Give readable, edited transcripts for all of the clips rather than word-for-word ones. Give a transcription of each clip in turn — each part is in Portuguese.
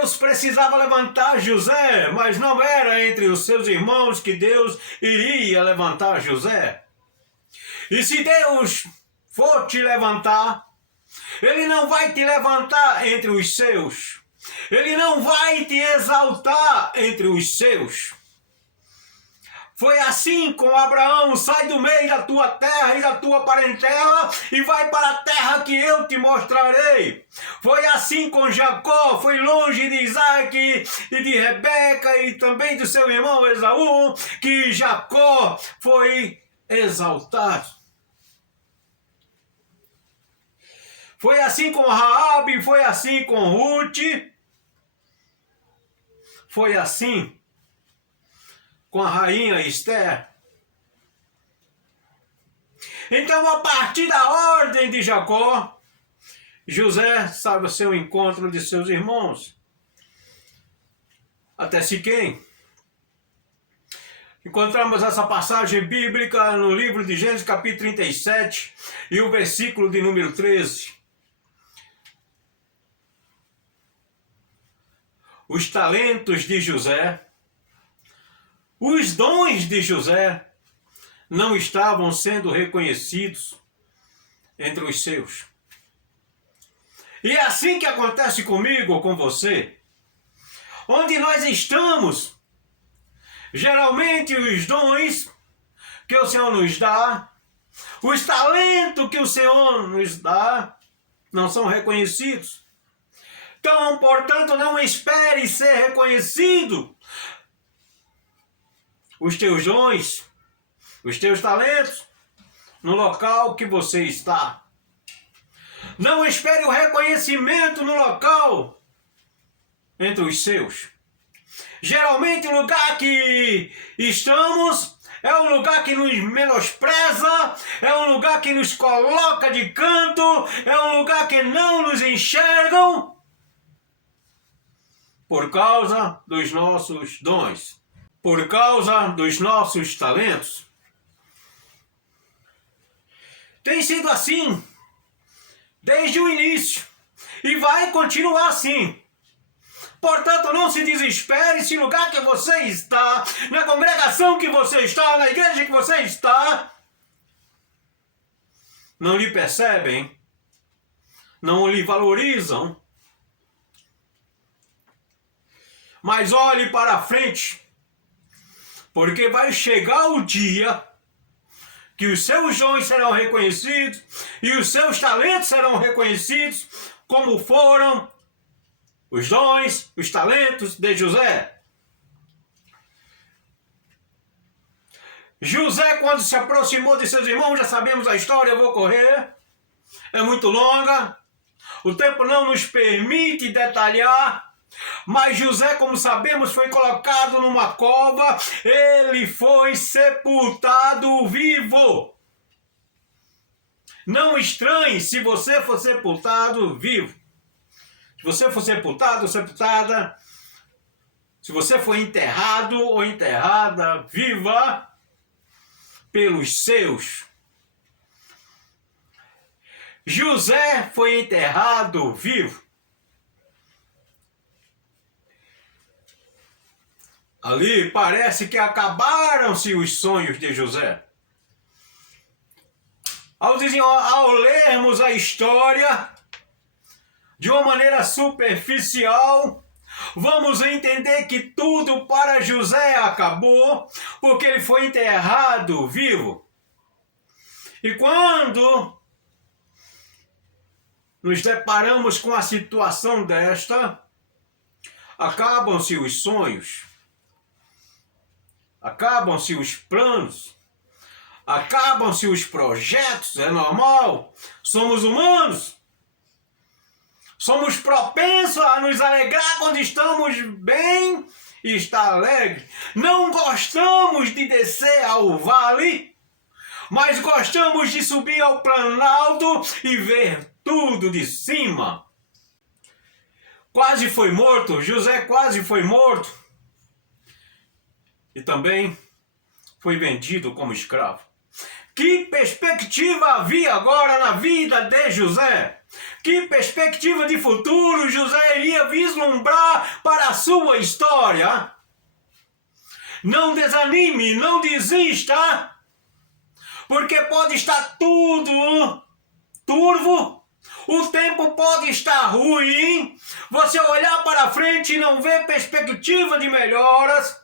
Deus precisava levantar José, mas não era entre os seus irmãos que Deus iria levantar José. E se Deus for te levantar, Ele não vai te levantar entre os seus. Ele não vai te exaltar entre os seus. Foi assim com Abraão: sai do meio da tua terra e da tua parentela e vai para a terra que eu te mostrarei. Foi assim com Jacó: foi longe de Isaac e de Rebeca e também do seu irmão Esaú, que Jacó foi exaltado. Foi assim com Raabe, foi assim com Ruth, foi assim com a rainha Esther. Então, a partir da ordem de Jacó, José sai ao seu encontro de seus irmãos, até Siquém. Encontramos essa passagem bíblica no livro de Gênesis, capítulo 37, e o versículo de número 13. Os talentos de José, os dons de José, não estavam sendo reconhecidos entre os seus. E é assim que acontece comigo ou com você. Onde nós estamos, geralmente os dons que o Senhor nos dá, os talentos que o Senhor nos dá, não são reconhecidos. Então, portanto, não espere ser reconhecido. Os teus dons, os teus talentos, no local que você está. Não espere o reconhecimento no local entre os seus. Geralmente o lugar que estamos é um lugar que nos menospreza, é um lugar que nos coloca de canto, é um lugar que não nos enxergam por causa dos nossos dons. Por causa dos nossos talentos. Tem sido assim desde o início e vai continuar assim. Portanto, não se desespere se no lugar que você está, na congregação que você está, na igreja que você está, não lhe percebem, não lhe valorizam. Mas olhe para a frente, porque vai chegar o dia que os seus dons serão reconhecidos e os seus talentos serão reconhecidos, como foram os dons, os talentos de José. José, quando se aproximou de seus irmãos, já sabemos a história, eu vou correr, é muito longa, o tempo não nos permite detalhar. Mas José, como sabemos, foi colocado numa cova, ele foi sepultado vivo. Não estranhe se você for sepultado vivo. Se você for sepultado ou sepultada, se você for enterrado ou enterrada viva pelos seus. José foi enterrado vivo. Ali parece que acabaram-se os sonhos de José. Ao lermos a história de uma maneira superficial, vamos entender que tudo para José acabou, porque ele foi enterrado vivo. E quando nos deparamos com a situação desta, acabam-se os sonhos. Acabam-se os planos, acabam-se os projetos, é normal, somos humanos, somos propensos a nos alegrar quando estamos bem e estar alegre. Não gostamos de descer ao vale, mas gostamos de subir ao planalto e ver tudo de cima. Quase foi morto, José quase foi morto. E também foi vendido como escravo. Que perspectiva havia agora na vida de José? Que perspectiva de futuro José iria vislumbrar para a sua história? Não desanime, não desista, porque pode estar tudo turvo, o tempo pode estar ruim, você olhar para frente e não ver perspectiva de melhoras,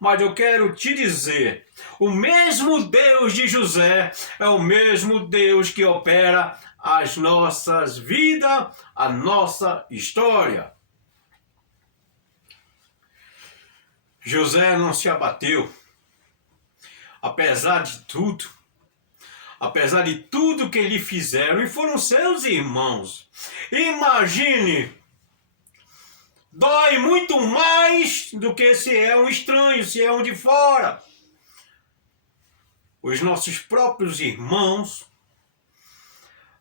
mas eu quero te dizer, o mesmo Deus de José é o mesmo Deus que opera as nossas vidas, a nossa história. José não se abateu, apesar de tudo que lhe fizeram, e foram seus irmãos. Imagine, dói muito mais do que se é um estranho, se é um de fora. Os nossos próprios irmãos,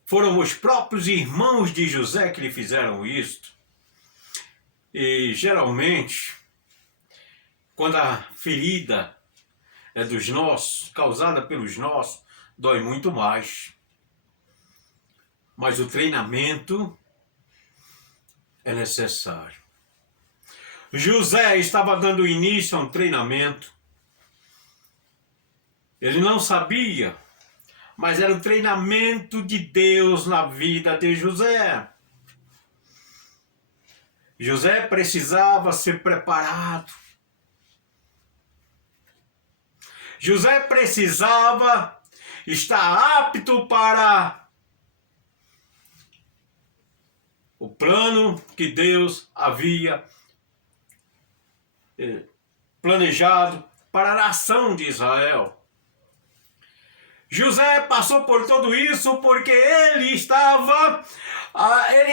foram os próprios irmãos de José que lhe fizeram isto. E geralmente, quando a ferida é dos nossos, causada pelos nossos, dói muito mais. Mas o treinamento é necessário. José estava dando início a um treinamento. Ele não sabia, mas era o treinamento de Deus na vida de José. José precisava ser preparado. José precisava estar apto para o plano que Deus havia planejado para a nação de Israel. José passou por tudo isso porque ele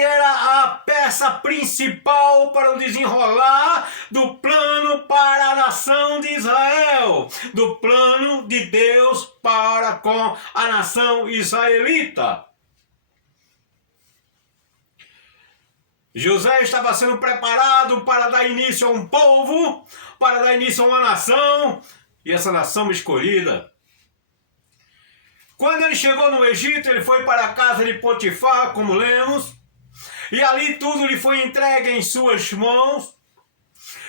era a peça principal para o desenrolar do plano para a nação de Israel, do plano de Deus para com a nação israelita. José estava sendo preparado para dar início a um povo, para dar início a uma nação, e essa nação escolhida. Quando ele chegou no Egito, ele foi para a casa de Potifar, como lemos, e ali tudo lhe foi entregue em suas mãos.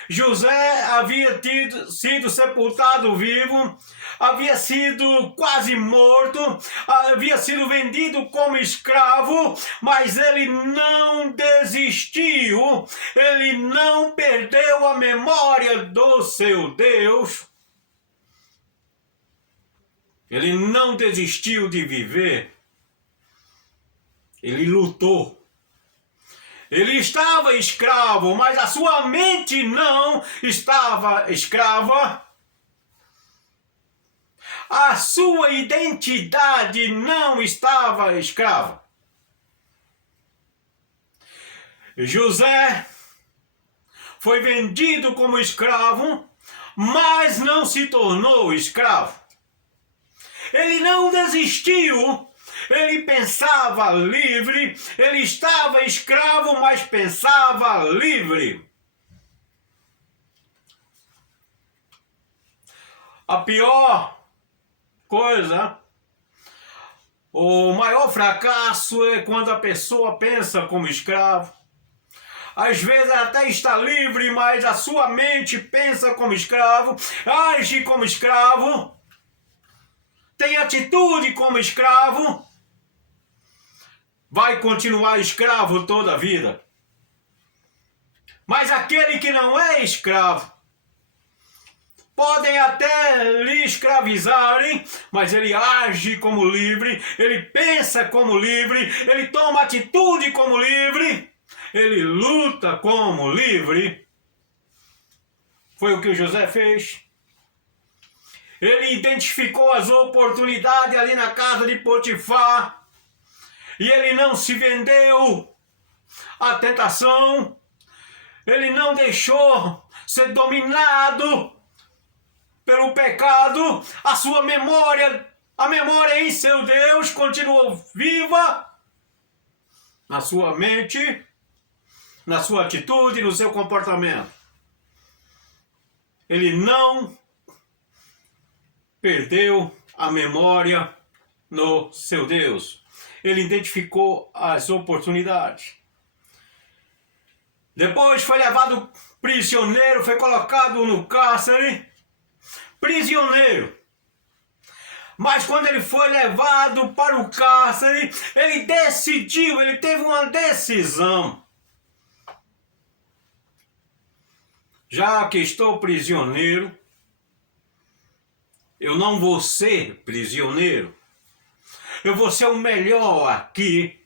José havia sido sepultado vivo, havia sido quase morto, havia sido vendido como escravo, mas ele não desistiu, ele não perdeu a memória do seu Deus. Ele não desistiu de viver, ele lutou. Ele estava escravo, mas a sua mente não estava escrava. A sua identidade não estava escrava. José foi vendido como escravo, mas não se tornou escravo. Ele não desistiu, ele pensava livre, ele estava escravo, mas pensava livre. A pior coisa, o maior fracasso é quando a pessoa pensa como escravo. Às vezes até está livre, mas a sua mente pensa como escravo, age como escravo, tem atitude como escravo, vai continuar escravo toda a vida. Mas aquele que não é escravo, podem até lhe escravizarem, mas ele age como livre, ele pensa como livre, ele toma atitude como livre, ele luta como livre. Foi o que o José fez. Ele identificou as oportunidades ali na casa de Potifar, e ele não se vendeu à tentação, ele não deixou ser dominado pelo pecado, a sua memória, a memória em seu Deus continuou viva na sua mente, na sua atitude, no seu comportamento. Ele não perdeu a memória no seu Deus. Ele identificou as oportunidades. Depois foi levado prisioneiro, foi colocado no cárcere, prisioneiro. Mas quando ele foi levado para o cárcere, ele decidiu, ele teve uma decisão. Já que estou prisioneiro, eu não vou ser prisioneiro. Eu vou ser o melhor aqui.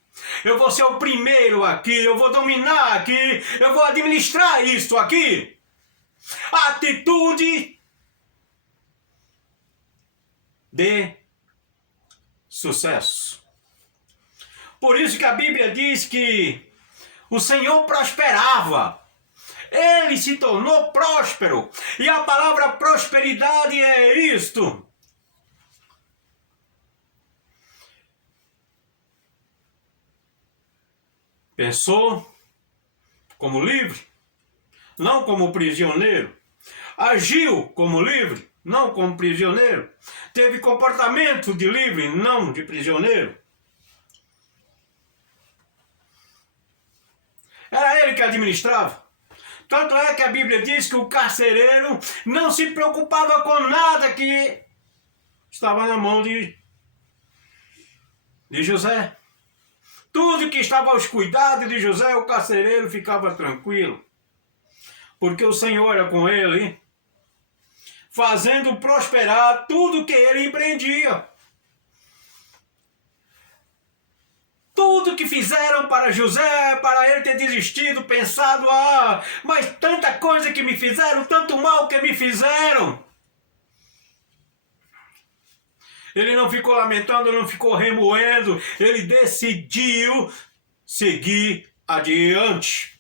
Eu vou ser o primeiro aqui. Eu vou dominar aqui. Eu vou administrar isso aqui. Atitude de sucesso. Por isso que a Bíblia diz que o Senhor prosperava. Ele se tornou próspero. E a palavra prosperidade é isto. Pensou como livre, não como prisioneiro. Agiu como livre, não como prisioneiro. Teve comportamento de livre, não de prisioneiro. Era ele que administrava. Tanto é que a Bíblia diz que o carcereiro não se preocupava com nada que estava na mão de José. Tudo que estava aos cuidados de José, o carcereiro ficava tranquilo. Porque o Senhor era com ele, fazendo prosperar tudo que ele empreendia. Tudo que fizeram para José, para ele ter desistido, pensado, mas tanta coisa que me fizeram, tanto mal que me fizeram. Ele não ficou lamentando, não ficou remoendo, ele decidiu seguir adiante.